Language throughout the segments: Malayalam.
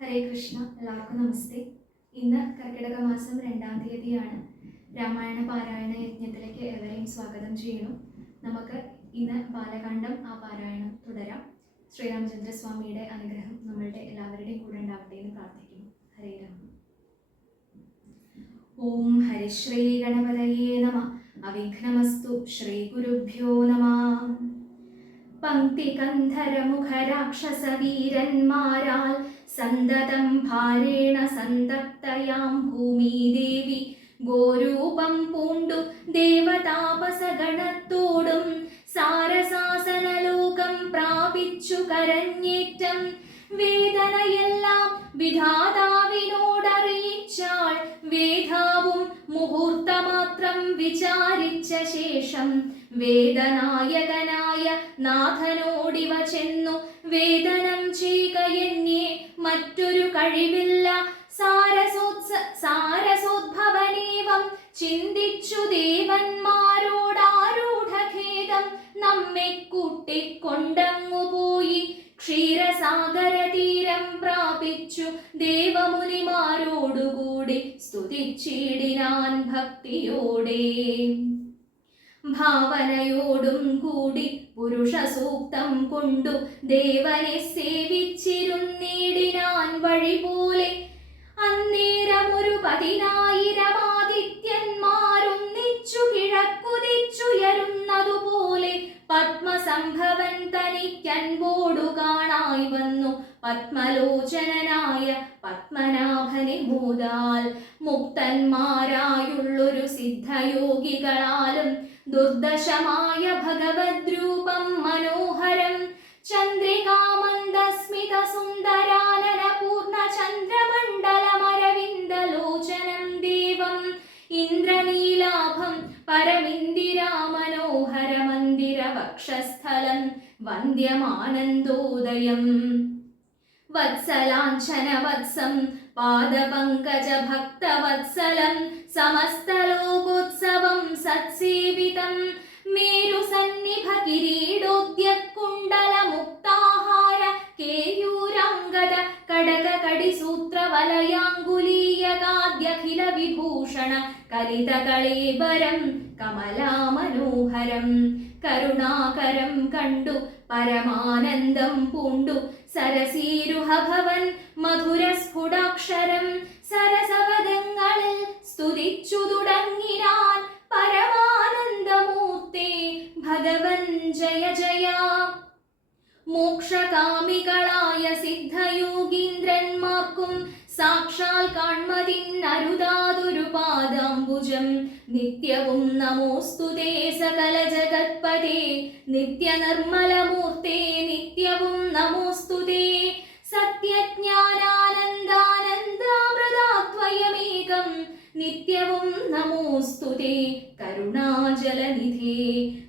ഹരേ കൃഷ്ണ. എല്ലാവർക്കും നമസ്തേ. ഇന്ന് കർക്കിടക മാസം 2-ാം തീയതിയാണ്. രാമായണ പാരായണ യജ്ഞത്തിലേക്ക് ഏവരെയും സ്വാഗതം ചെയ്യുന്നു. നമുക്ക് ഇന്ന് ബാലകാണ്ഡം പാരായണം തുടരാം. ശ്രീരാമചന്ദ്രസ്വാമിയുടെ അനുഗ്രഹം നമ്മളുടെ എല്ലാവരുടെയും കൂടെ ഉണ്ടാവട്ടെ എന്ന് പ്രാർത്ഥിക്കുന്നു. ഹരേ രാമ. ഓം ഹരിശ്രീ ഗണപതയേ നമ. അവിഘ്നമസ്തു. ശ്രീ ഗുരുഭ്യോ നമ. പങ്ക്തികന്ധരമുഖരാക്ഷസവീരന്മാരാൽ സന്തതം ഭാരേണ സന്തപ്തയാം ഭൂമിദേവി ഗോരൂപം പൂണ്ടു ദേവതാപസഗണത്തോടും സാരസാസനലോകം പ്രാപിച്ചു കരഞ്ഞേറ്റം വേദനയെല്ലാം വിധാതാവിനോടറിയിച്ചാൾ. വേദാവും മുഹൂർത്തമാത്രം വിചാരിച്ച ശേഷം വേദനായകനായ നാഥനോടിവ ചെന്നു, വേദനം ചെയ്യുകയെന്നേ മറ്റൊരു കഴിവില്ല. സാരസോദ്ഭവനേവം ചിന്തിച്ചു ദേവന്മാരോടാരൂഢഖേദം നമ്മെ കൂട്ടിക്കൊണ്ടങ്ങുപോയി. ക്ഷീരസാഗരതീരം പ്രാപിച്ചു ദേവമുനിമാരോടുകൂടി സ്തുതിച്ചിടിനാൻ ഭക്തിയോടെ. ഭാവനയോടും കൂടി പുരുഷ സൂക്തം കൊണ്ടു ദേവനെ സേവിച്ചിരുന്നിടിനാൻ വഴി പോലെ. അന്നേരമൊരു 10,000 ആദിത്യന്മാരൊന്നിച്ചു കിഴക്കുതിച്ചുയരുന്നതുപോലെ പത്മസംഭവൻ തനിക്കൻപോടു കാണായി വന്നു. പത്മലോചനനായ പത്മനാഭനെ മോദാൽ മുക്തന്മാരായുള്ളൊരു സിദ്ധയോഗികളാലും ദുർദശമായ ഭഗവദ്രൂപം മനോഹരം. ചന്ദ്രികാമന്ദസ്മിത സുന്ദരാനന പൂർണ്ണ ചന്ദ്രമണ്ഡലമരവിന്ദലോചനം ദേവം ഇന്ദ്രനീലാഭം പരമിന്ദിരാമനോഹര മന്ദിര വക്ഷസ്ഥലം വന്ദ്യമാനന്ദോദയം. വത്സലാഞ്ഛനവത്സം പാദപങ്കജ ഭക്തവത്സലം സമസ്തലോകോത്സവം സത്സേവിതം. മേരുസന്നിഭ കിരീടോദ്യത്കുണ്ടല മുക്താഹാര കേയൂരാംഗദ കടക കടിസൂത്ര വലയാങ്കുലീയകാദ്യഖില വിഭൂഷണ കലിതകളേബരം കമലാമനോഹരം. കരുണാകരം കണ്ടു പരമാനന്ദം പൂണ്ടു സരസീരുഹഭവൻ മധുരസ്ഫുടാക്ഷരം. സരസവദങ്ങളിൽ സ്തുതിച്ചു തുടങ്ങിനാൻ പരമാനന്ദമൂർത്തേ ഭഗവൻ ജയ ജയ. മോക്ഷകാമികളായ സിദ്ധയോഗീന്ദ്രന്മാർക്കും സാക്ഷാൽ കാൺമതിന്നരുതാതൊരു പാദാംബുജം. നിത്യവും നമോസ്തുതേ സകല ജഗത്പദേ നിത്യനിർമ്മലമൂർത്തേ നിത്യവും നമോസ്തുതേ. സത്യജ്ഞാനാനന്ദാനന്ദാമൃതാദ്വയമേകം നിത്യവും നമോസ്തുതേ കരുണാജലനിധേ.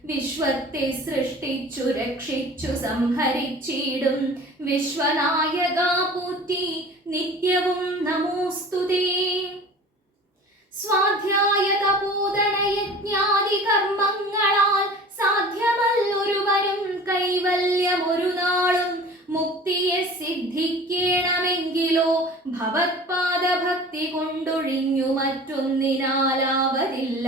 വിശ്വത്തെ സൃഷ്ടിച്ചു രക്ഷിച്ചു സംഹരിച്ചിടും വിശ്വനായക പോറ്റി നിത്യവും നമോസ്തുതേ. സ്വാധ്യായ തപോധന യജ്ഞാദി കർമ്മങ്ങളാൽ സാധ്യമല്ലൊരുവനും കൈവല്യമൊരു നാളും. മുക്തിയെ സിദ്ധിക്കണമെങ്കിലോ ഭവത്പാദഭക്തി കൊണ്ടൊഴിഞ്ഞു മറ്റൊന്നിനാലാവതില്ല.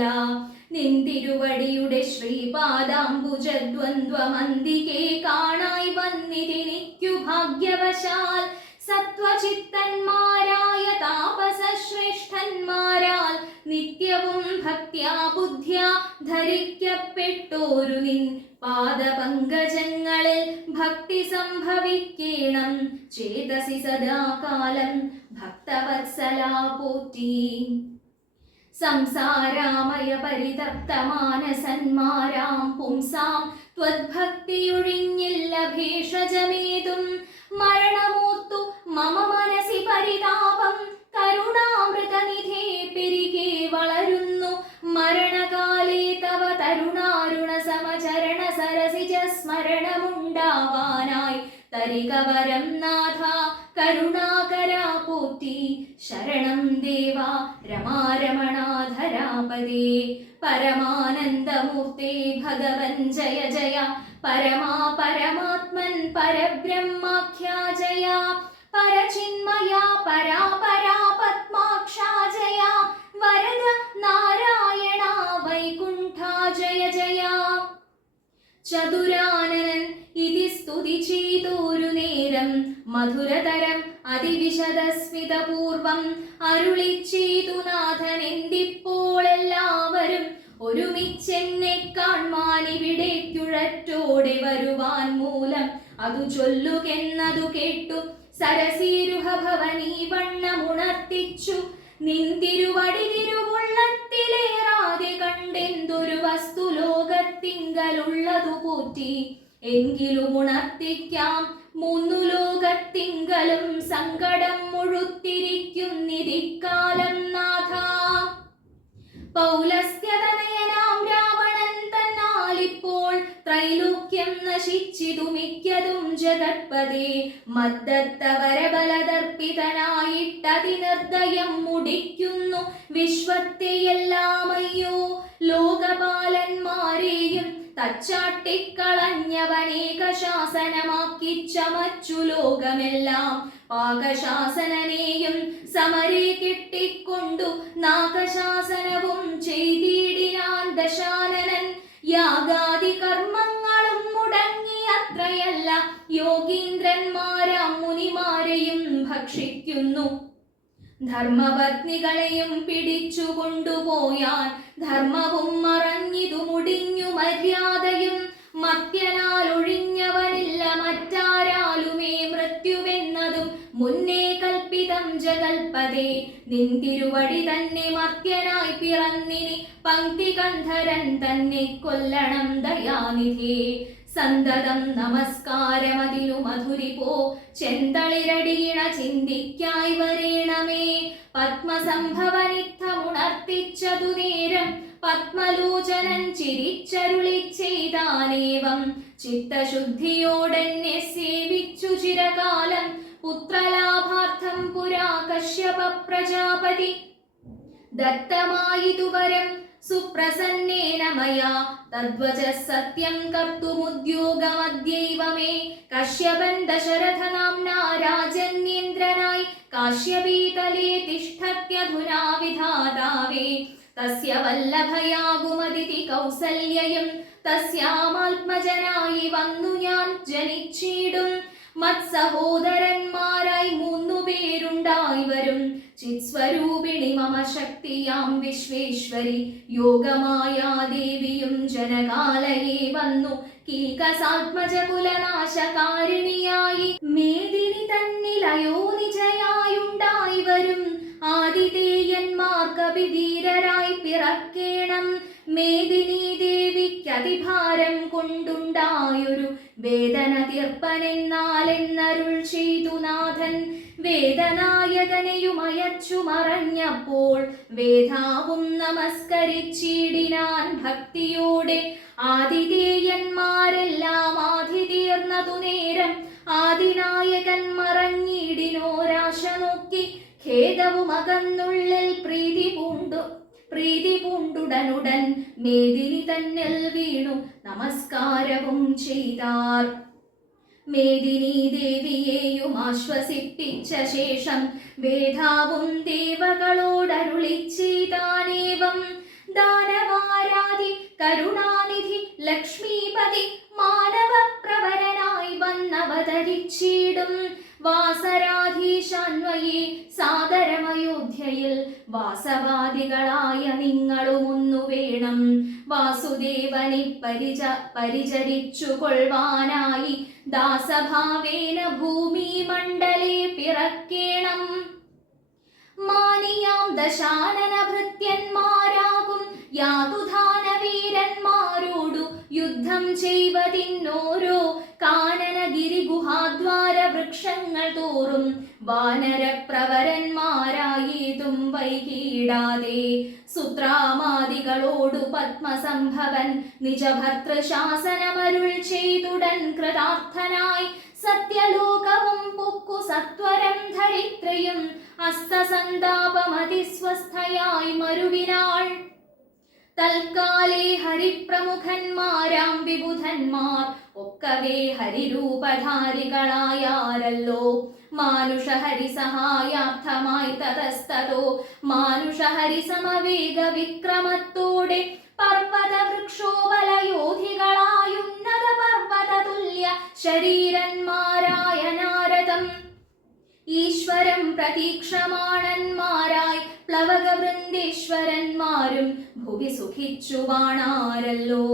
നിന്തിരുവടിയുടെ ശ്രീപാദാംബുജദ്വന്ദ്വമന്തികെ കാണായി വന്നിതെനിക്കു ഭാഗ്യവശാൽ. സത്വചിത്തന്മാരായ താപസശ്രേഷ്ഠന്മാരാൽ നിത്യവും ഭക്ത്യാ ബുദ്ധ്യാ ധരിക്കപ്പെട്ടോരു നിൻ പാദപങ്കജങ്ങളിൽ ഭക്തി സംഭവിക്കേണം ചേതസി സദാകാലം ഭക്തവത്സലാ പോറ്റി. സംസാരാമയ പരിതപ്തമാനസന്മാരാം പുംസാം ത്വദ്ഭക്തിയൊഴിഞ്ഞില്ല ഭേഷജമേതും. മരണമോർത്തു മമ മനസി പരിതാപം കരുണാമൃതനിധേ പെരികെ വളരുന്നു. മരണകാലേ തവ തരുണാരുണ സമചരണ സരസിജ സ്മരണമുണ്ടാവാനായി തരികവരം നാഥ കരുണാകരാ പോറ്റി. ശരണം ദേവ രമാരമണാധരാപദേ. പരമാനന്ദമൂർത്തേ ഭഗവൻ ജയ ജയ. പരമാ പരമാത്മൻ പരബ്രഹ്മാഖ്യാ ജയ. പരചിന്മയ പരാപരാ പത്മാക്ഷാ ജയ വരദ നാരായണ വൈകുണ്ഠ ജയ ജയ. ചതുരാനനൻ ഇതി സ്തുതി ചെയ്തോരു നേരം മധുരതരം അതിവിശദസ്മിതപൂർവം അരുളി ചെയ്തു നാഥൻ, എന്തിപ്പോൾ എല്ലാവരും ഒരുമിച്ചെന്നെ കാൺമാൻ ഇവിടേക്കുഴറ്റോടെ വരുവാൻ മൂലം അതു ചൊല്ലുകെന്നതു കേട്ടു സരസീരുഹ ഭവനീ വണ്ണമുണർത്തിച്ചു. നിൻ തിരുവടി തിരുവുള്ളത്തിലേറാതെ കണ്ടെന്തൊരു വസ്തു ലോകത്തിങ്കലുള്ളതു പോറ്റി എങ്കിലും ഉണർത്തിക്കാം മൂന്നു ലോകത്തിങ്കലും സങ്കടം മുഴുത്തിരിക്കുന്നിരിക്കാലം നാഥ. പൗലസ്ത്യതനയനാം രാവണൻ തന്നാലിപ്പോൾ ത്രൈലോക്യം നശിച്ചിതു മിക്കതും ജഗത്പദേ. മദ്ദത്തവരബലദർപ്പിതനായിട്ടതിനിർദ്ദയം മുടിക്കുന്നു വിശ്വത്തെയെല്ലാമയ്യോ. ലോകപാലന്മാരെയും തച്ചാട്ടിക്കളഞ്ഞവനേകശാസനമാക്കി ചമച്ചു ലോകമെല്ലാം. പാകശാസനനെയും സമരെ കെട്ടിക്കൊണ്ടു നാഗശാസനവും ചെയ്തിടിനാൻ ദശാനനൻ. യാഗാദി കർമ്മങ്ങളും മുടങ്ങിയത്രയല്ല യോഗീന്ദ്രന്മാരാം മുനിമാരെയും ഭക്ഷിക്കുന്നു. ധർമ്മപത്നികളെയും പിടിച്ചു കൊണ്ടുപോയാൻ ധർമ്മവും മറഞ്ഞിതു മുടിഞ്ഞു മര്യാദയും. മത്യനാൽ ഒഴിഞ്ഞവനില്ല മറ്റാരാലുമേ മൃത്യുവെന്നതും മുന്നേ കൽപ്പിതം ജഗൽപദേ. നിൻ തിരുവടി തന്നെ മത്യനായി പിറന്നിനി പങ്ക്തികന്ധരൻ തന്നെ കൊല്ലണം ദയാനിധേ. സന്തതം നമസ്കാരമതിനു മധുരിപോ ചെന്തളിരടീണ ചിന്തിക്കായി വരേണമേ. പത്മസംഭവനിത്തമുണർത്തിച്ചതു നേരം പത്മലോചനൻ ചിരിച്ചരുളി ചെയ്താനേവം. ചിത്തശുദ്ധിയോടെന്നെ സേവിച്ചു ചിരകാലം പുത്രലാഭാർത്ഥം പുരാ കശ്യപ പ്രജാപതി. ദത്തമായിതുവരം സുപ്രസന്നേന മയാ തദ്വച സത്യം കർത്തുമുദ്യോഗമദ്യൈവ മേ. കശ്യപൻ ദശരഥ നാമ്നാ രാജന്യേന്ദ്രനായി കാശ്യപീതലേ തിഷ്ഠത്യധുനാ വിധാതാവേ. തസ്യ വല്ലഭയാകുമതിഥി കൗസല്യയും തസ്യാമാത്മജനായി വന്നു ഞാൻ ജനിച്ചിടും. മത്സഹോദരന്മാരായി മൂന്നുപേരുണ്ടായി വരും. ചിത്സ്വരൂപിണി മമ ശക്തിയാം വിശ്വേശ്വരി യോഗമായാ ദേവിയും ജനകാലയെ വന്നു കീകസാത്മജ കുലനാശകാരിണിയായി. മേദിനി തന്നിലയോ നിജയായുണ്ടായി വരും. ആതിഥേയന്മാർക്കഭിധീരരായി പിറക്കേണം. മേദിനി ദേവിക്കതിഭാരം കൊണ്ടുണ്ടായൊരു വേദന തീർപ്പനെന്നാലെന്നരുൾ ചെയ്തു നാഥൻ. വേദനായകനെയുമയച്ചു മറഞ്ഞപ്പോൾ വേദാവും നമസ്കരിച്ചിടിനാൻ ഭക്തിയോടെ. ആതിഥേയന്മാരെല്ലാം ആധി തീർന്നതു നേരം ആദിനായകൻ മറഞ്ഞിടിനോരാശ നോക്കി. ഖേദവും അകന്നുള്ളിൽ പ്രീതി പൂണ്ടുടനുടൻ മേദിനി തന്നിൽ വീണു നമസ്കാരവും ചെയ്താർ. മേദിനി ദേവിയെയും ആശ്വസിപ്പിച്ച ശേഷം വേദാവും ദേവകളോടരുളി ചെയ്താനേവം. ദാനവാരാധി കരുണാനിധി ലക്ഷ്മീപതി മാനവപ്രവരനായി വന്നവതരിച്ചിടും. വാസരാധീശാന്വയെ സാദരമയോധ്യയിൽ വാസവാദികളായ നിങ്ങളുമൊന്നു വേണം. വാസുദേവനെ പരിചരിച്ചു കൊള്ളുവാനായി ദാസഭാവേന ഭൂമി മണ്ഡലേ പിറക്കേണം. മാനിയാം ദശാനന ഭൃത്യന്മാരാകും യാതുധാനവീരന്മാരോടു യുദ്ധം ചെയ്വതിന്നോരോ കാനനഗിരി ഗുഹാദ്വാര വൃക്ഷങ്ങൾ തോറും വാനരപ്രവരന്മാരായേതും വൈകിടാതെ. സുത്രാമാദികളോടു പത്മസംഭവൻ നിജഭർത്തൃശാസനമരുൾ ചെയ്തുടൻ കൃതാർത്ഥനായി. സത്യലോകവും പൊക്കു സത്വരം ധരിത്രയും അസ്തസന്താപമതിസ്വസ്ഥയായി മരുവിനാൾ. തൽക്കാലേ ഹരിപ്രമുഖന്മാരാം വിബുധന്മാർ ഒക്കവേ ഹരിരൂപധാരികളായാരല്ലോ. മാനുഷഹരി സഹായാർത്ഥമായി തതസ്തതോ മാനുഷഹരി സമവേഗ വിക്രമത്തോടെ പർവ്വത വൃക്ഷോബലയോധികളായുന്നത പർവ്വത തുല്യ ശരീരന്മാരായ നാരദം ഈശ്വരം പ്രതീക്ഷമാണന്മാരായി പ്ലവക വൃന്ദേശ്വരന്മാരും ഭുവി സുഖിച്ചു വാണാരല്ലോ.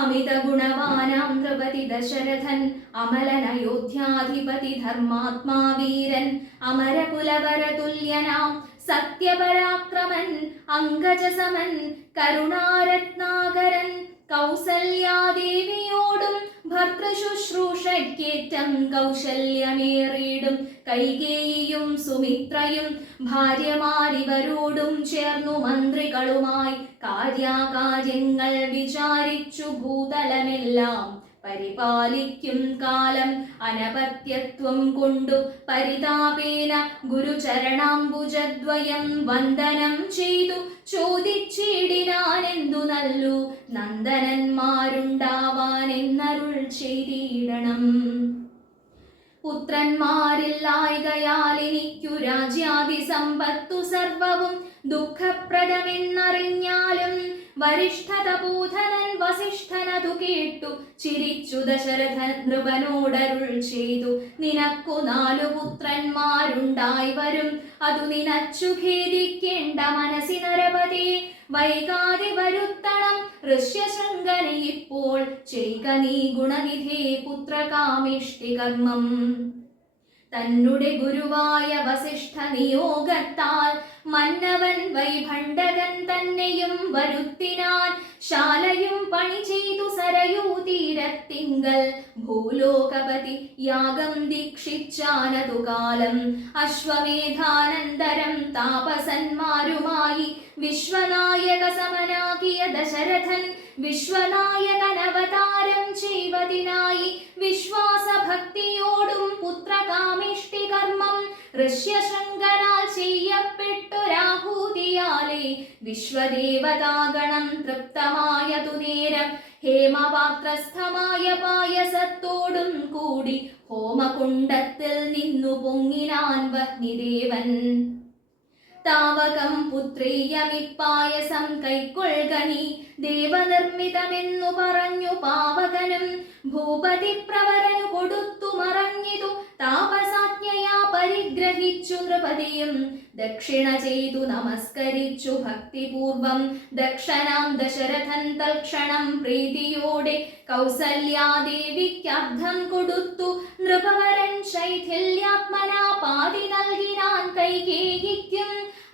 അമിത ഗുണവാനാം നൃപതി ദശരഥൻ അമലനയോധ്യാധിപതി ധർമാത്മാ വീരൻ അമരകുലവരതുല്യനാം സത്യപരാക്രമൻ അങ്കജസമൻ കരുണാരത്നാകരൻ കൗസല്യാദേവിയോടും ഭർതൃശുശ്രൂഷയ്ക്കേറ്റം കൗശല്യമേറിയിടും കൈകേയിയും സുമിത്രയും ഭാര്യമാരിവരോടും ചേർന്നു മന്ത്രികളുമായി കാര്യാകാര്യങ്ങൾ വിചാരിച്ചു ഭൂതലമെല്ലാം പരിപാലിക്കും കാലം അനപത്യത്വം കൊണ്ടു പരിതാപേന ഗുരുചരണാംബുജദ്വയം വന്ദനം ചെയ്തു ചോദിച്ചിടിനാനെന്തു നല്ലു നന്ദനന്മാരുണ്ടാവാനെന്നരുൾ ചെയ്തിടണം. പുത്രന്മാരില്ലായ്കയാൽ എനിക്കു രാജ്യാഭിസമ്പത്തു സർവവും ദുഃഖപ്രദമെന്നറിഞ്ഞാലും വരിഷ്ഠതപൂധനൻ വസിഷ്ഠനതു കേട്ടു ചിരിച്ചു ദശരഥൻ നൃപനോടരുൾ ചെയ്തു നിനക്കു 4 പുത്രന്മാരുണ്ടായി വരും അതു നിനച്ചു ഖേദിക്കേണ്ട മനസ്സിനരപതി വൈകാതെ വരുത്തണം ഋഷ്യശൃംഖനെ ഇപ്പോൾ ചെയ്ക നീ ഗുണനിധേ പുത്രകാമിഷ്ടി കർമ്മം. തന്നുടെ ഗുരുവായ വസിഷ്ഠ നിയോഗത്താൽ മന്നവൻ വൈഭണ്ഡകൻ തന്നെയും വരുത്തിനാൻ ശാലയും പണി ചെയ്തു സരയൂ തീരത്തിങ്കൽ ഭൂലോകപതി യാഗം ദീക്ഷിച്ചാനതു കാലം. അശ്വമേധാനന്തരം താപസന്മാരുമായി വിശ്വനായക സമനാകിയ ദശരഥൻ വിശ്വനായകനവതാരം ചെയ്വതിനായി വിശ്വാസഭക്തിയോടും പുത്രകാമിഷ്ടി കർമ്മം ഋഷ്യശൃംഖനാൽ ചെയ്യപ്പെട്ടൊരാഹൂതിയാലേ വിശ്വദേവതാഗണം തൃപ്തമായതു നേരം ഹേമപാത്രസ്ഥമായ പായസത്തോടും കൂടി ഹോമകുണ്ടത്തിൽ നിന്നു പൊങ്ങിനാൻ വഹ്നിദേവൻ. താവകം പുത്രീയമിപ്പായസം കൈക്കൊള്ളുക നീ ദേവനിർമ്മിതമെന്നു പറഞ്ഞു പാവകനും ഭൂപതി പ്രവരനു കൊടുത്തു മറഞ്ഞിതു താപസാജ്ഞയാ പരിഗ്രഹിച്ചു നൃപതിയും ദക്ഷിണ ചെയ്തു നമസ്കരിച്ചു ഭക്തിപൂർവം. ദക്ഷനാം ദശരഥൻ തൽക്ഷണം പ്രീതിയോടെ കൗസല്യാദേവിക്കർദ്ധം കൊടുത്തു നൃപവരൻ ശൈഥില്യാത്മനാ പാതി നൽകിനാൻ കൈകേയിക്കും.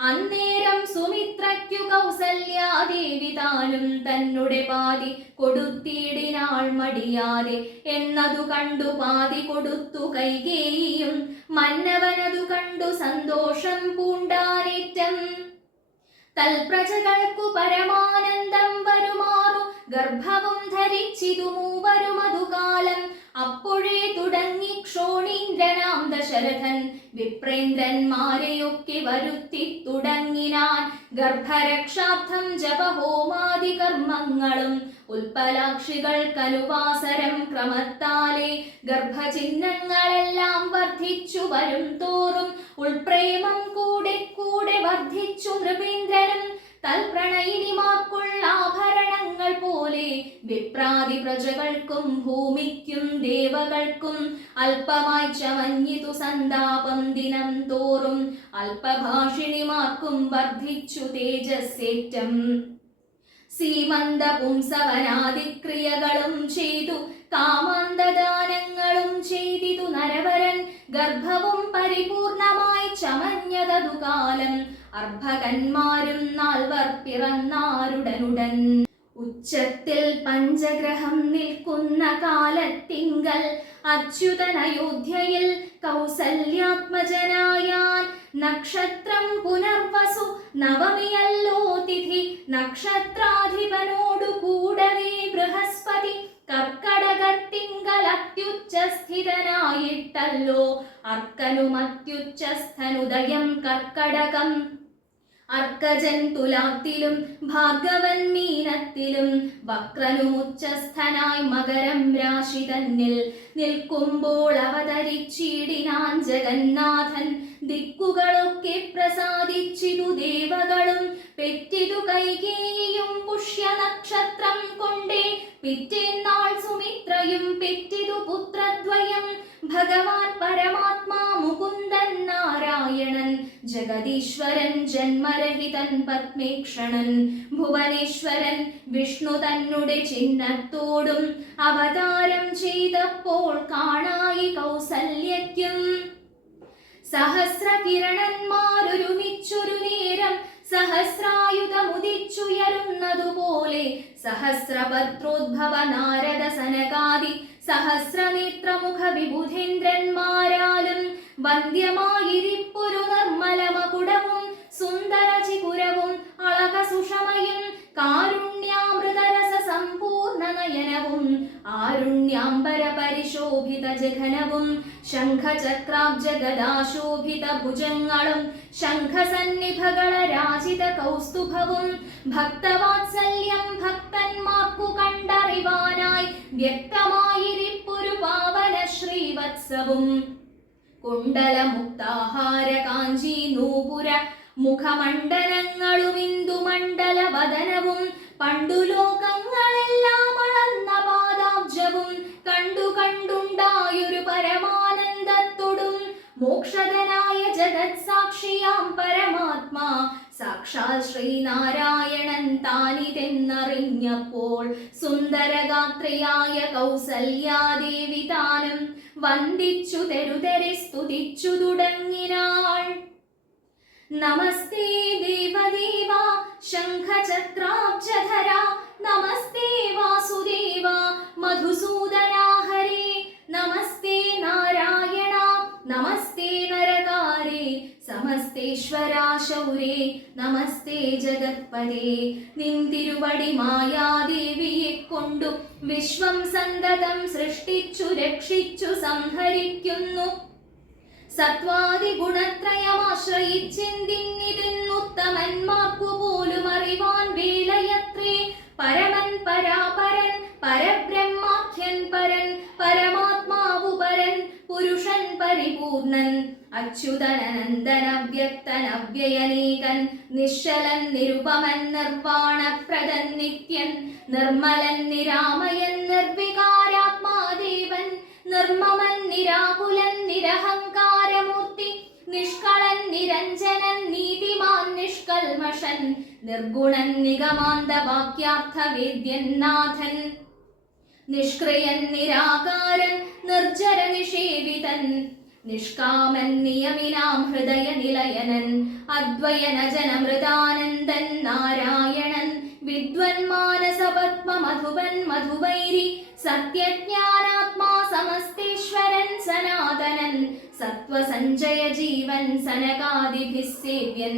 അന്നേരം സുമിത്രയ്ക്കു കൗസല്യാദേവി താനും തന്നുടെ പാതി കൊടുത്തിടിനാൾ മടിയാതെ. എന്നതു കണ്ടു പാതി കൊടുത്തു കൈകേയിയും മന്നവനതു കണ്ടു സന്തോഷം പൂണ്ടാനേറ്റം. തൽപ്രജകൾക്കു പരമാനന്ദം വരുമാറു ഗർഭവും ധരിച്ചിതു മൂവരുമതുകാലം. അപ്പോഴേ തുടങ്ങി ക്ഷോണീന്ദ്രനാം ദശരഥൻ വിപ്രേന്ദ്രന്മാരെയൊക്കെ വരുത്തി തുടങ്ങിനാൻ ഗർഭരക്ഷാർത്ഥം ജപഹോമാദി കർമ്മങ്ങളും. ഉൽപ്പലാക്ഷികൾക്കനുവാസരം ക്രമത്താലെ ഗർഭചിഹ്നങ്ങളെല്ലാം വർദ്ധിച്ചു വരും തോറും ഉൾപ്രേമം കൂടെ കൂടെ വർദ്ധിച്ചു നൃപേന്ദ്രനും. തൽപ്രണയിനിമാർക്കുള്ള ആഭരണങ്ങൾ പോലെ വിപ്രാതി പ്രജകൾക്കും ഭൂമിക്കും ദേവകൾക്കും അല്പമായി ചമഞ്ഞിതു സന്താപം ദിനം തോറും. അല്പഭാഷിണിമാർക്കും വർദ്ധിച്ചു തേജസ്സേറ്റം. സീമന്ത പുംസവനാദിക്രിയകളും ചെയ്തു കാമാന്തദാനങ്ങളും ചെയ്തിതു നരവരൻ. ഗർഭവും പരിപൂർണമായി ചമഞ്ഞതതു കാലം. അർഭകന്മാരും 4 പിറന്നാരുടനുടൻ. ഉച്ചത്തിൽ പഞ്ചഗ്രഹം നിൽക്കുന്ന കാലത്തിങ്കൽ അച്യുതൻ അയോധ്യയിൽ കൗസല്യാത്മജനായാൻ. നക്ഷത്രം പുനർവസു നവമിയല്ലോ തിഥി. നക്ഷത്രാധിപനോടു കൂടവേ ബൃഹസ്പതി കർക്കടകത്തിങ്കൽ അത്യുച്ചസ്ഥിതനായിട്ടല്ലോ അർക്കനുമത്യുച്ചസ്ഥനുദയം കർക്കടകം. അർക്കജൻ തുലാത്തിലും ഭാർഗവൻ മീനത്തിലും വക്രനുമുച്ചസ്ഥനായി മകരം രാശി തന്നിൽ നിൽക്കുമ്പോൾ അവതരിച്ചിടിനാൻ ജഗന്നാഥൻ. ദിക്കുകളൊക്കെ പ്രസാദിച്ചിതു ദേവകളും പെറ്റിതു കൈകേയിയും പുഷ്യനക്ഷത്രം കൊണ്ടേ പിറ്റേന്നാൾ സുമിത്രയും പെറ്റിതു പുത്രദ്വയം. ഭഗവാൻ പരമാത്മാ മുകുന്ദൻ നാരായണൻ ജഗദീശ്വരൻ ജന്മരഹിതൻ പത്മേക്ഷണൻ ഭുവനേശ്വരൻ വിഷ്ണു തന്നെ ചിഹ്നത്തോടും അവതാരം ചെയ്തപ്പോൾ കാണായി കൗസല്യയ്ക്കും. സഹസ്രകിരണന്മാരൊരുമിച്ചൊരു നേരം സഹസ്രായുധമുദിച്ചുയരുന്നതുപോലെ സഹസ്രപത്രോദ്ഭവ നാരദ സനകാദി സഹസ്രനേത്രമുഖ വിബുധേന്ദ്രന്മാരാലും വന്ധ്യമായിരിപ്പൊരു നിർമ്മലമകുടവും സുന്ദര ചികുരവും അളക സുഷമയും കാരുണ്യാമൃതരസ സമ്പൂർണ നയനവും ആരുണ്യാംബര പരിശോഭിത ജഘനവും ശംഖചക്രാബ്ജ ഗദാശോഭിത ഭുജങ്ങളും ശംഖസന്നിഭകള രാജിത കൗസ്തുഭവും ഭക്തവാത്സല്യം ഭക്തന്മാർക്കു കണ്ടറിവാനായി വ്യക്തമായിരിപ്പൊരു പാവന ശ്രീവത്സവും കുണ്ടലമുക്താഹാര കാഞ്ചി നൂപുര മുഖമണ്ഡലങ്ങളും ഇന്ദുമണ്ഡല വദനവും പണ്ടു ലോകങ്ങളെല്ലാം അളന്ന പാദാബ്ജവും കണ്ടു കണ്ടുണ്ടായൊരു പരമാനന്ദത്തോടും മോക്ഷദനായ ജഗത് സാക്ഷിയാം പരമാത്മാ സാക്ഷാൽ ശ്രീനാരായണൻ താനിതെന്നറിഞ്ഞപ്പോൾ സുന്ദരഗാത്രിയായ കൗസല്യാദേവി താനും വന്ദിച്ചു തെരുതെരെ സ്തുതിച്ചു തുടങ്ങിനാൾ. നമസ്തേ ദേവദേവ ശംഖചക്രാബ്ജധര നമസ്തേ വാസുദേവ മധുസൂദനാ ഹരേ നമസ്തേ നാരായണ നമസ്തേ നരകാരേ സമസ്തേശ്വരാ ശൗരേ നമസ്തേ ജഗത്പദേ. നിന്തിരുവടി മായാദേവിയെ കൊണ്ടു വിശ്വം സന്തതം സൃഷ്ടിച്ചു രക്ഷിച്ചു സംഹരിക്കുന്നു. സത്വാദി ഗുണത്രയമാശ്രയിച്ചെന്തിന്നിതെന്നുത്തമന്മാർക്കു പോലും അറിവാൻ വേലയത്രേ. പരമൻ പരാപരൻ പരബ്രഹ്മാഖ്യൻ പരൻ പരമാത്മാവു പരൻ പുരുഷൻ പരിപൂർണൻ അച്യുതനനന്ദൻ അവ്യക്തൻ അവ്യയനീകൻ നിശ്ചലൻ നിരുപമൻ നിർവാണപ്രദൻ നിത്യൻ നിർമ്മലൻ നിരാമയൻ നിർവികാരാത്മാദേവൻ നിർമ്മമൻ നിരാകുലൻ നിരഹങ്കാരമൂർത്തി നിഷ്കളൻ നിരഞ്ജനൻ നീതിമാൻ നിഷ്കൽമഷൻ നിർഗുണൻ നിഗമാന്ത വാക്യാർത്ഥ വേദ്യൻ നാഥൻ നിഷ്ക്രിയൻ നിരാകാരൻ നിർജ്ജര നിഷേവിതൻ നിഷ്കാമൻ നിയമിനാം ഹൃദയ നിലയനൻ അദ്വയനജനമൃതാനന്ദൻ നാരായണൻ വിദ്വൻ മാനസ പത്മ മധുവൻ മധുവൈരി സത്യജ്ഞാനാത്മാ സമസ്തേശ്വരൻ സനാതനൻ സത്വസഞ്ജയ ജീവൻ സനകാദിഭിः സേവ്യൻ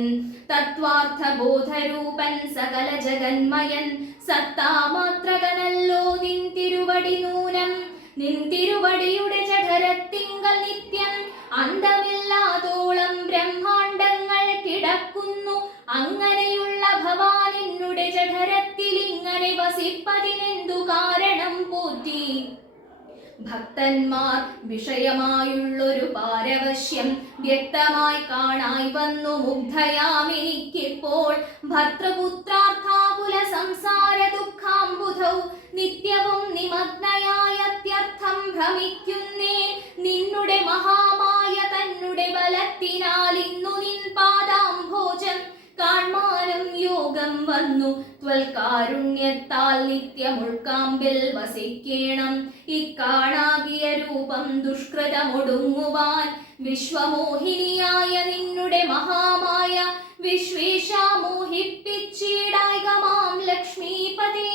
തത്വാർത്ഥബോധരൂപൻ സകല ജഗന്മയൻ സത്താമാത്രകനല്ലോ നിൻ തിരുവടി നൂനം. നിൻ തിരുവടിയുടെ ജഠരത്തിങ്കൽ നിത്യം അന്തമില്ലാതോളം ബ്രഹ്മാണ്ടങ്ങൾ കിടക്കുന്നു. അങ്ങനെയുള്ള ഭവാനിന്നുടെ ജഠരത്തിൽ ഇങ്ങനെ വസിപ്പതിനെന്തു കാരണം പോറ്റി? ഭക്തന്മാർ വിഷയമായുള്ളൊരു പാരവശ്യം വ്യക്തമായി കാണായി വന്നു മുഗ്ധയാമെനിക്കിപ്പോൾ. ഭർത്തൃപുത്രാർത്ഥാകുല സംസാര ദുഃഖാംബുധൗ നിത്യവും നിമഗ്നയായത്യർത്ഥം ഭ്രമിക്കുന്നേ. നിന്നുടെ മഹാമായ തന്നുടെ ബലത്തിനാൽ ഇന്നു നിൻ പാദാംഭോജം കാൺമാനും യോഗം വന്നു. ത്വൽകാരുണ്യത്താൽ നിത്യമുൾക്കാമ്പിൽ വസിക്കേണം. ഇക്കാണാകിയ രൂപം ദുഷ്കൃതമൊടുങ്ങുവാൻ വിശ്വമോഹിനിയായ നിന്നുടെ മഹാമായ വിശ്വേശ മോഹിപ്പിച്ചിടായികമാം ലക്ഷ്മീപതേ.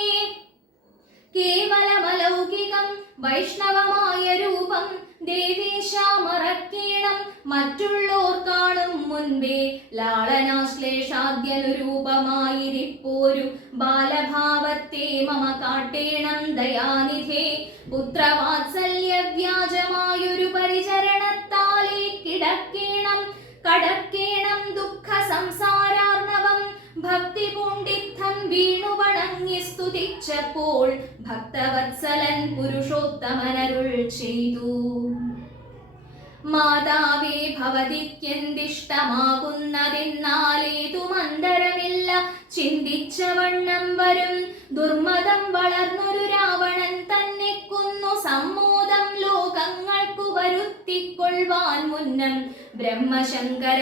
കേവലമലൗകികം വൈഷ്ണവമായ രൂപം ദേവീശ മറക്കേണം. മറ്റുള്ളോർ കാണും മുൻപേ ലാളനാശ്ലേഷാദ്യനുരൂപമായിരിപ്പോരു ബാലഭാവത്തെ മമ കാട്ടേണം ദയാനിധേ. പുത്രവാത്സല്യ വ്യാജമായൊരു പരിചരണത്താലേ കിടക്കേണം കടക്കേണം ദുഃഖ സംസാരാർണവം ഭക്തി പൂണ്ടിത്തം വീണു വണങ്ങി സ്തുതിച്ചപ്പോൾ ഭക്തവത്സലൻ പുരുഷോത്തമനരുൾ ചെയ്തു. മാതാവേ ഭവതിക്കെന്തിഷ്ടമാകുന്നതെന്നാലേതു മന്ദരമില്ല ചിന്തിച്ച വണ്ണം വരും. ദുർമതം വളർന്നൊരു രാവണൻ തന്നെ കൊന്നു സമ്മോദം ലോകങ്ങൾക്കു വരുത്തിക്കൊള്ളുവാൻ മുന്നം ബ്രഹ്മശങ്കര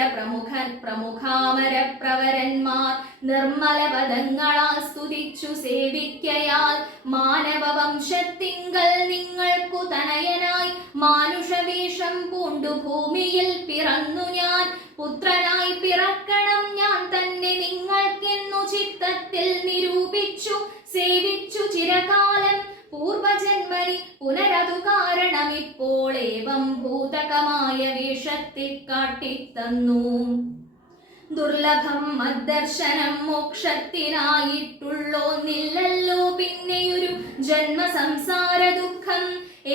പ്രമുഖാമര പ്രവരന്മാർ നിർമ്മല പദങ്ങളാൽ സ്തുതിച്ചു സേവിക്കയാൽ മാനവവംശത്തിങ്കൽ നിങ്ങൾക്കു തനയനായി മാനുഷവേഷം പൂണ്ടു ഭൂമിയിൽ പിറന്നു ഞാൻ. പുത്രനായി പിറക്കണം ഞാൻ തന്നെ നിങ്ങൾക്കെന്നു ചിത്തത്തിൽ നിരൂപിച്ചു സേവിച്ചു ചിരകാലം. പൂർവജന്മനി പുനരതു കാരണമിപ്പോൾ ഏവം ഭൂതകമായ വേഷത്തിൽ കാട്ടിത്തന്നു. ദുർലഭം മദ്ദർശനം മോക്ഷത്തിനായിട്ടുള്ളോന്നില്ലല്ലോ പിന്നെയൊരു ജന്മ സംസാര ദുഃഖം.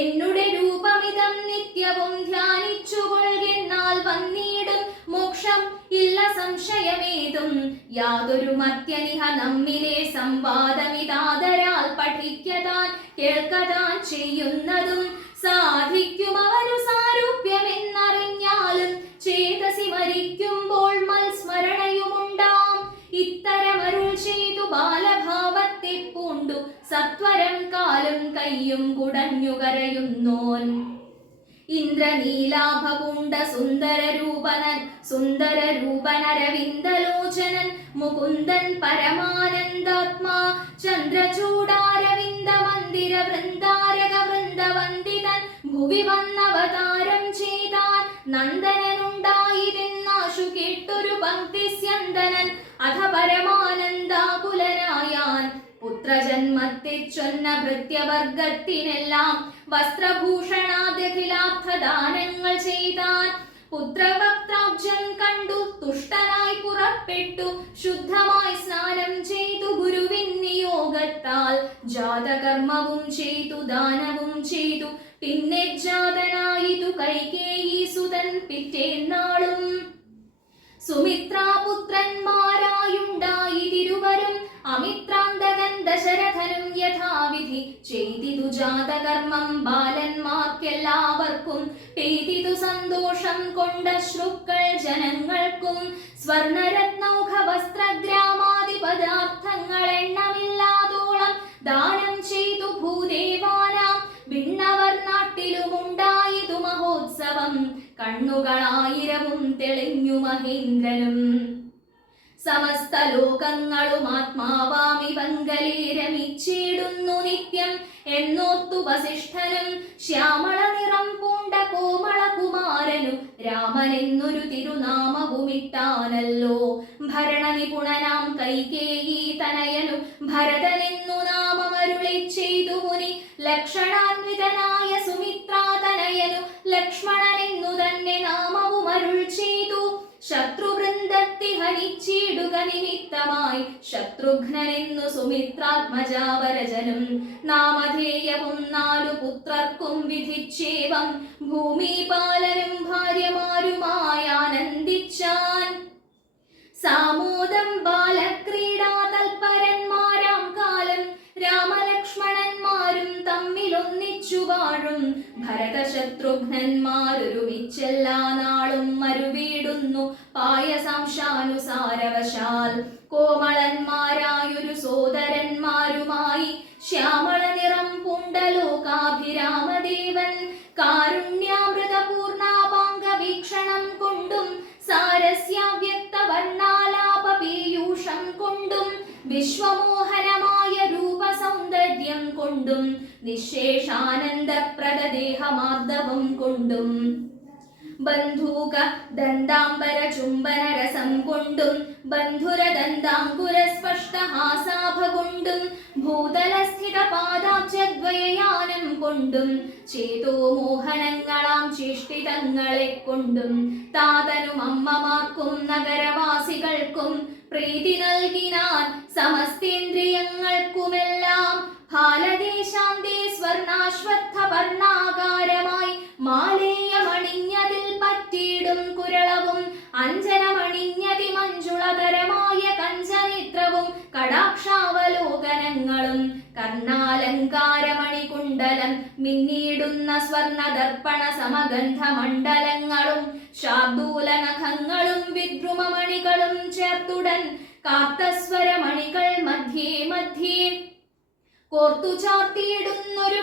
എന്നുടെ രൂപമിതം നിത്യവും ധ്യാനിച്ചു കൊള്ളുന്നാൽ വന്നിടും മോക്ഷം ഇല്ല സംശയമേതും. യാതൊരു മത്യനിഹ നമ്മിലെ സംവാദമിതാദരാൽ പഠിക്കതാൻ കേൾക്കതാൻ ചെയ്യുന്നതും സാധിക്കും അവനു സാരൂപ്യമെന്നറിഞ്ഞാലും ചേതസി മരിക്കുമ്പോൾ മൽസ്മരണയുമുണ്ടാം. ഇത്തരമരുൾ ചെയ്തു ബാലഭാവത്തെ പൂണ്ടു സത്വരം കാലും കയ്യും കുടഞ്ഞു കരയുന്നോൻ. ഇന്ദ്രനീലാഭപുണ്ട സുന്ദരരൂപനരവിന്ദലോചനൻ മുകുന്ദൻ പരമാനന്ദാത്മാ ചന്ദ്രചൂടാരവിന്ദ മന്ദിര വൃന്ദാരക വൃന്ദവന്ദിതൻ ഭുവി വന്നവതാരം ചെയ്താൻ. നന്ദനനുണ്ടായിരുന്നാശു കേട്ടൊരു പങ്ക്തിസ്യന്തനൻ അധ പരമാനന്ദാകുലനായാൻ. പുത്രജന്മത്തെ ചൊന്ന ഭൃത്യവർഗത്തിനെല്ലാം വസ്ത്രഭൂഷണാദഖിലാർത്ഥദാനങ്ങൾ ചെയ്താൻ. പുത്രവക്താബ്ജം കണ്ടു തുഷ്ടനായി പുറപ്പെട്ടു ശുദ്ധമായി സ്നാനം ചെയ്തു ഗുരുവിൻ നിയോഗത്താൽ. ജാതകർമ്മവും ചെയ്തു ദാനവും ചെയ്തു പിന്നെ ജാതനായിതു കൈകേയി സുതൻ പിറ്റേന്നാളും. സുമിത്രാപുത്രന്മാരായുണ്ടായിരുവരും അമിത്രാന്തകൻ ദശരഥനും യഥാവിധി ചെയ്തിതു ജാതകർമ്മം. ബാലന്മാർക്കെല്ലാവർക്കും പെയ്തിതു സന്തോഷം കൊണ്ട ശ്രുക്കൾ ജനങ്ങൾക്കും. സ്വർണരത്നൗഘ വസ്ത്രഗ്രാമാദി പദാർത്ഥങ്ങൾ എണ്ണമില്ലാതോളം ദാനം ചെയ്തു ഭൂദേവാനാം. വിണ്ണവർ നാട്ടിലുമുണ്ടായിതു മഹോത്സവം കണ്ണുകളായിരവും തെളിഞ്ഞു മഹേന്ദ്രനും. സമസ്ത ലോകങ്ങളും ആത്മാവാമി വങ്കലേ രമിച്ചിടുന്നു നിത്യം എന്നോർത്തു വസിഷ്ഠനും. ശ്യാമള നിറം പൂണ്ട കോമള കുമാരനു രാമനെന്നൊരു തിരുനാമവുമിട്ടാനല്ലോ. ഭരണ നിപുണനാം കൈകേയി തനയനു ഭരതനെന്നു നാമമരുളി ചെയ്തു മുനി. ലക്ഷണാന്വിതനായ സുമിത്രാതനയനു ലക്ഷ്മണനെന്നു തന്നെ നാമവും അരുൾ ചെയ്തു. ശത്രുവൃന്ദത്തെ ഹനിച്ചിടുക നിമിത്തമായി ശത്രുഘ്നനെന്നു സുമിത്രാത്മജാവരജനും. നാമധേയവും 4 പുത്രർക്കും വിധിച്ചേവം ഭൂമിപാലനും ഭാര്യമാരുമായി ആനന്ദിച്ചാൻ. സാമോദം ബാലക്രീഡാ തൽപരന്മാരാം കാലം രാമലക്ഷ്മണന്മാരും തമ്മിലൊന്നിച്ചു വാഴും. ഭരതശത്രുഘ്നന്മാരൊരുമിച്ചെല്ലാ നാളും മരുവീടുന്നു പായസാംശാനുസാരവശാൽ. കോമളന്മാരായൊരു സോദരന്മാരുമായി ശ്യാമള നിറം പുണ്ടലോകാഭിരാമദേവൻ. കാരുണ്യാമൃതപൂർണാപാംഗ വീക്ഷണം കൊണ്ടും സാരസ്യാവ്യക്തവർണാലാപ പീയൂഷം കൊണ്ടും വിശ്വമോഹനമായ രൂപസൗന്ദര്യം കൊണ്ടും നിശേഷാനന്ദപ്രദദേഹമാർദ്ദവം കൊണ്ടും ബന്ധൂക ദന്താംബര ചുംബന രസം കൊണ്ടും ബന്ധുര ദന്താംകുര സ്പഷ്ടഹാസാഭ കൊണ്ടും ഭൂതലസ്ഥിത പാദാബ്ജദ്വയയാനം കൊണ്ടും ചേതോ മോഹനങ്ങളാം ചേഷ്ടിതങ്ങളെ കൊണ്ടും താതനും അമ്മമാർക്കും നഗരവാസികൾക്കും പ്രീതി നൽകിനാൻ. സമസ്തേന്ദ്രിയങ്ങൾക്കുമെല്ലാം ഹാലദേശാന്തേ സ്വർണാശ്വത്ഥ വർണ്ണാകാരമായി മാലേയമണിഞ്ഞതിൽ പറ്റിയിടും കുരളവും അഞ്ജനമണിഞ്ഞതി മഞ്ജുളതരമായ കഞ്ചനേ കർണാലങ്കാരമണികുണ്ടലം മിന്നിടുന്ന സ്വർണ ദർപ്പണ സമഗന്ധ മണ്ഡലങ്ങളും ശാർദൂലനഖങ്ങളും വിദ്രുമമണികളും ചേർത്തുടൻ കാർത്തസ്വരമണികൾ മധ്യേ മധ്യേ കോർത്തു ചാർത്തിയിടുന്നൊരു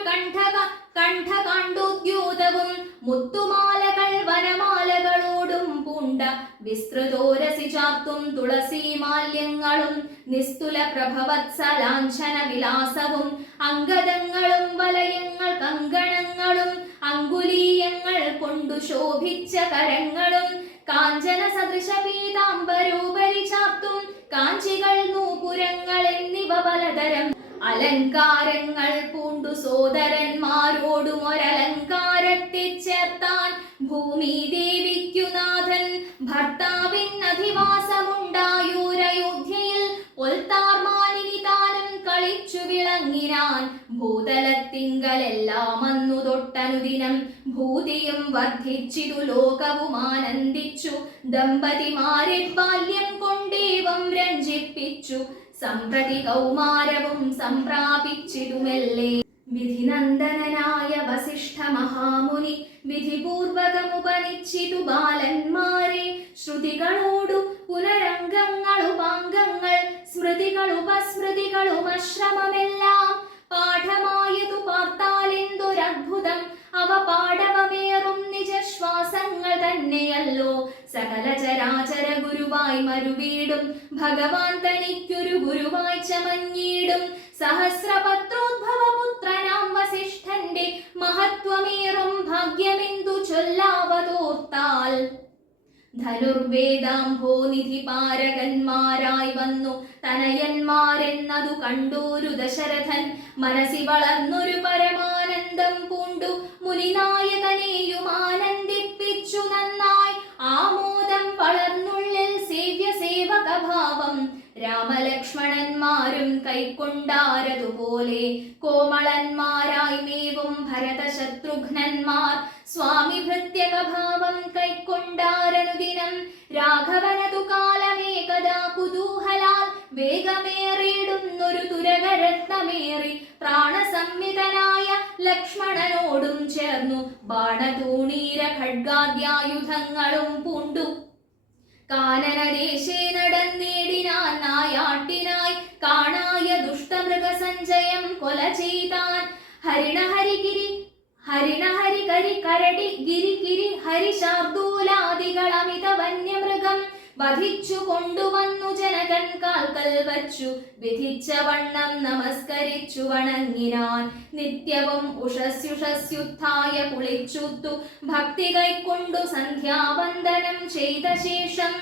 കണ്ഠകാണ്ഡോദ്യൂതവും മുത്തുമാലകൾ വനമാലകളോടും പൂണ്ട വിസ്തൃതോരസി ചാർത്തും തുളസി മാല്യങ്ങളും നിസ്തുല പ്രഭവത്സലാഞ്ചന വിലാസവും അംഗദങ്ങളും വലയങ്ങൾ കങ്കണങ്ങളും അങ്കുലീയങ്ങൾ കൊണ്ടു ശോഭിച്ച കരങ്ങളും കാഞ്ചന സദൃശ പീതാംബരോപരി ചാർത്തും കാഞ്ചികൾ നൂപുരങ്ങൾ എന്നിവ പലതരം അലങ്കാരങ്ങൾ പൂണ്ടു സോദരന്മാരോടും ഒരലങ്കാരത്തെ ചേർത്താൻ ഭൂമി ദേവിക്കുനാഥൻ ഭർത്താവിൻ അധിവാസമുണ്ടായൂരയോധ്യയിൽ ഒൽത്താർമാലിനി താനും കളിച്ചു വിളങ്ങിനാൻ ഭൂതലത്തിങ്കലെല്ലാം അന്നു തൊട്ടനുദിനം ഭൂതിയും വർദ്ധിച്ചിതു ലോകവും ആനന്ദിച്ചു ദമ്പതിമാരെ ബാല്യം കൊണ്ടേവം രഞ്ജിപ്പിച്ചു സംപ്രതി കൗമാരവും സംപ്രാപിച്ചിതുമെല്ലേ വിധിനന്ദനായ വസിഷ്ഠ മഹാമുനി വിധിപൂർവകമുപനിച്ചിതു ബാലന്മാരെ ശ്രുതികളോടു പുനരംഗങ്ങളുപാംഗങ്ങൾ സ്മൃതികളുപസ്മൃതികളുമശ്രമമെല്ലാം പാഠമായതു പാർത്താലെന്തൊരത്ഭുതം അവ പാടവമേറും നിജശ്വാസങ്ങൾ തന്നെയല്ലോ സകല ചരാചര ഗുരുവായി മരുവീടും ഭഗവാൻ തനിക്കൊരു ഗുരുവായി ചമഞ്ഞിടും സഹസ്രപത്രോദ്ഭവപുത്രനാം വസിഷ്ഠന്റെ മഹത്വമേറും ഭാഗ്യമെന്തു ചൊല്ലാവതോർത്താൽ ധനുർവേദാംഭോനിധി പാരകന്മാരായി വന്നു തനയന്മാരെന്നതു കണ്ടോരു ദശരഥൻ മനസ്സി വളർന്നൊരു പരമാനന്ദം പൂണ്ടു മുനിനായകനെയും ആനന്ദിപ്പിച്ചു നന്നായി ആമോദം വളർന്നുള്ളിൽ സേവ്യ സേവകഭാവം രാമലക്ഷ്മണന്മാരും കൈക്കൊണ്ടാരതുപോലെ കോമളന്മാരായി മേവും ഭരതശത്രുഘ്നന്മാർ സ്വാമി ഭൃത്യകഭാവം കൈക്കൊണ്ടാരനുദിനം രാഘവനതു കാലമേകദാ കുതൂഹലാൽ വേഗമേറിയിടുന്നൊരു തുരകരത്നമേറി പ്രാണസംവിതനായ ലക്ഷ്മണനോടും ചേർന്നു ബാണതൂണീര ഖഡ്ഗാദ്യായുധങ്ങളും പൂണ്ടു കാനനദേശേ നടന്നേടിനാൻ നായാട്ടിനായി കാണായ ദുഷ്ടമൃഗസഞ്ചയം കൊല ചെയ്താൻ ഹരിണഹരി കരടി ഗിരി ഹരിശാർദൂലാദികൾ അമിത വന്യമൃഗം വധിച്ചു കൊണ്ടുവന്നു ജനകൻ കാൽക്കൽ വച്ചു വിധിച്ച വണ്ണം നമസ്കരിച്ചു വണങ്ങിനാൻ നിത്യവും ഉഷസ്യുഷസ്യുത്ഥായ കുളിച്ചുത്തു ഭക്തി കൈക്കൊണ്ടു സന്ധ്യാവന്ദനം ചെയ്ത ശേഷം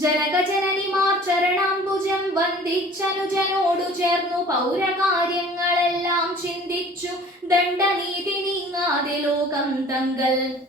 ജനകജനനിമാർ ചരണാംബുജം വന്ദിച്ചനുജനോടു ചേർന്നു പൗരകാര്യങ്ങളെല്ലാം ചിന്തിച്ചു ദണ്ഡനീതി നീങ്ങാതെ ലോകം തങ്കൽ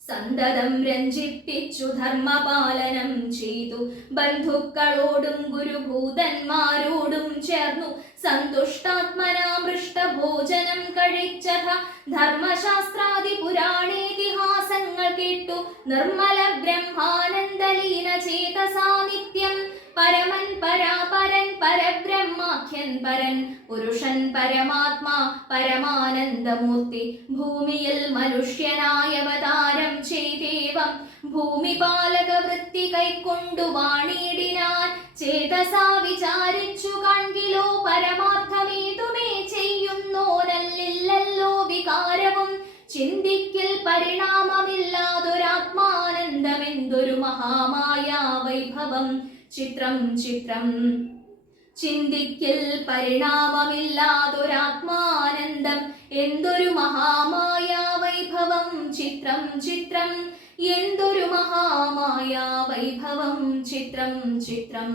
സന്തതം രഞ്ജിപ്പിച്ചു ധർമ്മപാലനം ചെയ്തു ബന്ധുക്കളോടും ഗുരുഭൂതന്മാരോടും ചേർന്നു സന്തുഷ്ടാത്മനാമൃഷ്ടഭോജനം കഴിച്ചഥ ധർമ്മശാസ്ത്രാദി പുരാണേതിഹാസങ്ങൾ കേട്ടു നിർമ്മല ബ്രഹ്മാനന്ദലീന ചേതസാ നിത്യം പരമൻ പരാപരൻ പരബ്രഹ്മാഖ്യൻ പരൻ പുരുഷൻ പരമാത്മാ പരമാനന്ദമൂർത്തി ഭൂമിയിൽ മനുഷ്യനായ അവതാരം ചെയ്തേവം ഭൂമിപാലക വൃത്തി കൈക്കൊണ്ടു വാണിടിനാൻ ചേതസാ വിചാരിച്ചു കൺകിലോ പരമാർത്ഥമേതുമേ ചെയ്യുന്നോരല്ലില്ലല്ലോ വികാരവും ചിന്തിക്കിൽ പരിണാമമില്ലാതൊരാത്മാനന്ദമെന്തൊരു മഹാമായ വൈഭവം ചിത്രം ചിത്രം ചിന്തിക്കിൽ പരിണാമമില്ലാതൊരാത്മാനന്ദം എന്തൊരു മഹാമായ വൈഭവം ചിത്രം ചിത്രം എന്തൊരു മഹാമായ വൈഭവം ചിത്രം ചിത്രം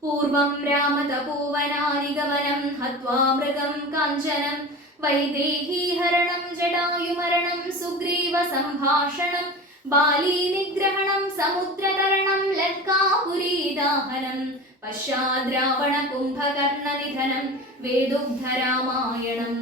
പൂർവം രാമതപോവനാനിഗമനം ഹത്വാ മൃഗം കാഞ്ചനം വൈദേഹീഹരണം ജടായുമരണം സുഗ്രീവ സംഭാഷണം ബാലീനിഗ്രഹണം സമുദ്രതരണം ലങ്കാപുരീദാഹനം പശ്ചാദ്രാവണ കുംഭകർണനിധനം വേദുഗ്ധരാമായണം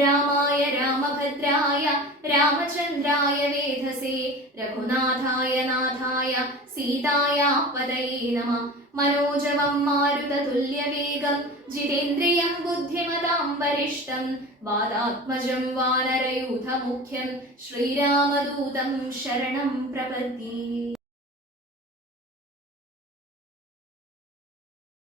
രാമായ രാമഭദ്രായ രാമചന്ദ്രായ വേധസേ രഘുനാഥായ നാഥായ സീതായ പദയേ നമഃ മനോജവം മാരുതതുല്യവേഗം ജിതേന്ദ്രിയം ബുദ്ധിമതാം വരിഷ്ഠം വാതാത്മജം വാനരയൂഥമുഖ്യം ശ്രീരാമദൂതം ശരണം പ്രപദ്യേ.